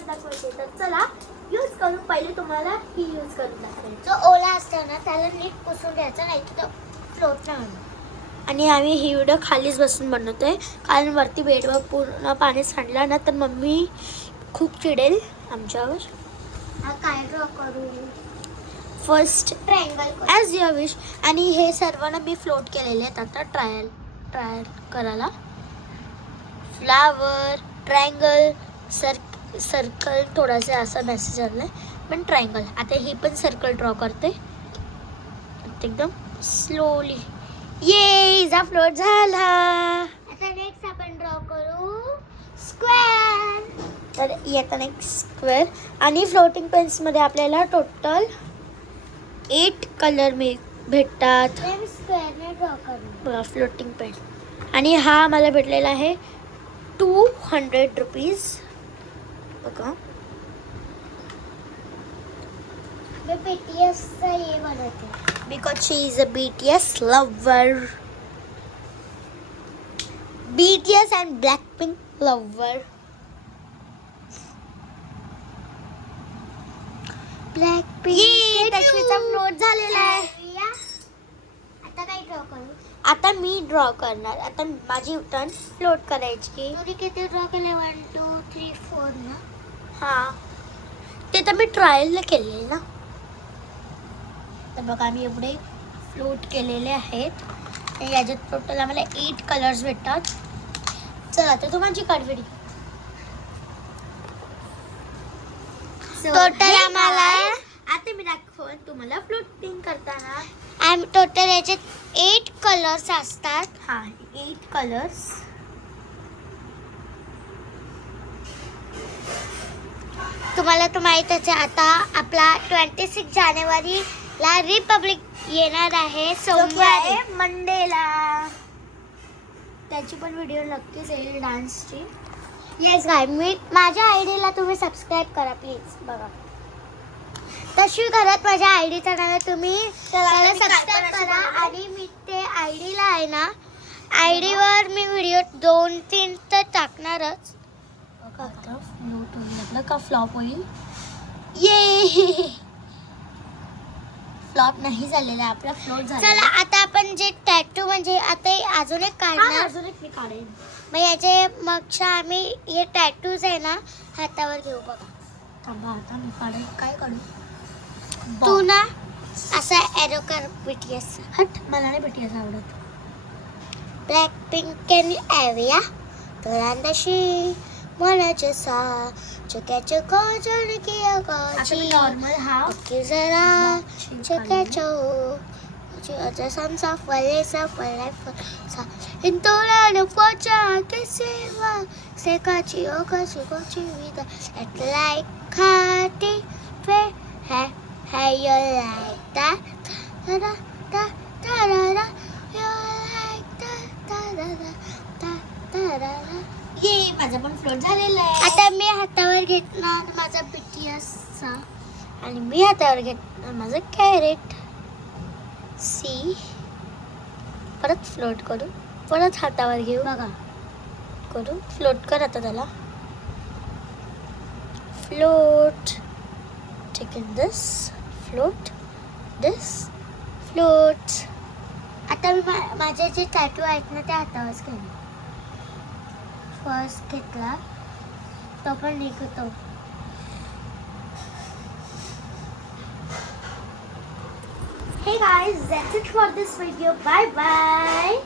करून दाखवायचे. तर चला यूज करून पहिले तुम्हाला ही यूज करून दाखवायचं. जो ओला असतो ना त्याला नीट पुसून घ्यायचा, नाही तर फ्लोट नाही होणार. आणि आम्ही ही व्हिडिओ खालीच बसून बनवतोय कारण वरती बेडवर पूर्ण पाणी सांडलं ना तर मम्मी खूप चिडेल आमच्यावर. काय ड्रॉ करू? First triangle as your wish. आणि हे सर्व ना मी फ्लोट केलेले आहेत आता ट्रायल करायला. फ्लावर, ट्रायंगल, सर्कल, थोडासा असा मेसेज आला आहे पण ट्रायंगल. आता ही पण सर्कल ड्रॉ करते एकदम स्लोली. ये जा फ्लोट झाला. आता नेक्स्ट आपण ड्रॉ करू स्क्वेअर. तर येता नेक्स्ट स्क्वेअर. आणि फ्लोटिंग पेन्समध्ये आपल्याला टोटल 8 कलर भेटतात. स्क्वेअरने ड्रॉ करू फ्लोटिंग पेन. आणि हा मला भेटलेला आहे 200 रुपीज. बघा मी BTSचा हे बनवते because she is a BTS lover. BTS and Blackpink lover. Blackpink तश्वीचा फ्लोट झालेला आहे. आता काय ड्रॉ करू? आता मी ड्रॉ करणार. आता माझी टर्न फ्लोट करायची. तुम्ही किती ड्रॉ केले? 1 2 3 4 ना. हां ते तर मी ट्रायलला केलेले ना. तर बघा आम्ही एवढे फ्लोट केलेले आहेत. याच्यात टोटल आम्हाला 8 कलर्स भेटतात. चला तर तुम्हाला काढवेडी टोटल आम्हाला आता मी दाखवून तुम्हाला फ्लोटिंग करताना टोटल याच्यात 8 कलर्स असतात. हां 8 कलर्स. तुम्हाला तर माहीतच आहे आता आपला 26 जानेवारीला रिपब्लिक येणार आहे सोमवारी मंडेला. त्याची पण व्हिडिओ नक्कीच येईल डान्सची. येस गाय मी माझ्या आयडीला तुम्ही सबस्क्राईब करा प्लीज. बघा तशी घरात माझ्या आयडीचं नाव आहे. तुम्ही त्याला सबस्क्राईब करा. आणि मी ते आयडीला आहे ना आयडीवर मी व्हिडिओ 2-3 तर टाकणारच. बघा आता फ्लोट होईल आपलं का फ्लॉप होईल. ये फ्लॉप नाही झालेला आपला फ्लोट झाला. चला आता आपण जे टॅटू म्हणजे आता अजून एक काढणार. अजून एक मी काढेन. मग याचे मगच्या आम्ही हे टॅटूज आहे ना हातावर घेऊ. बघा थांबा आता मी काढेन. काय काढू? तू ना असा एरो कर BTS. हट मला नाही BTS आवडत. ब्लॅक पिंक कॅन एविया तोरांदाशी मनाचे सा चक्याचे कोजन किया गाची नॉर्मल हा की जरा चक्याचे अजा सांसा फलेसा फलेसा इंतोला न पोचा के सेवा सेकाची ओकाची कोची विदा एट लाईक खाटी फे है Hey, you like that? Da da da da da da. You like that? Da da da da da da da. ये माझा पण फ्लोट झालेला आहे. आता मी हातावर घेतणार माझा BTSचा आणि मी हातावर घेतणार माझा कॅरेट. सी परत फ्लोट करू. परत हातावर घेऊ. बघा करू फ्लोट कर आता त्याला. Float. Taking this float, this float. आता मी माझे जे टॅटू आहेत ना ते हातावरच घेणार. फर्स्ट घेतला तो पण निघतो. Hey guys, that's it for this video. Bye bye.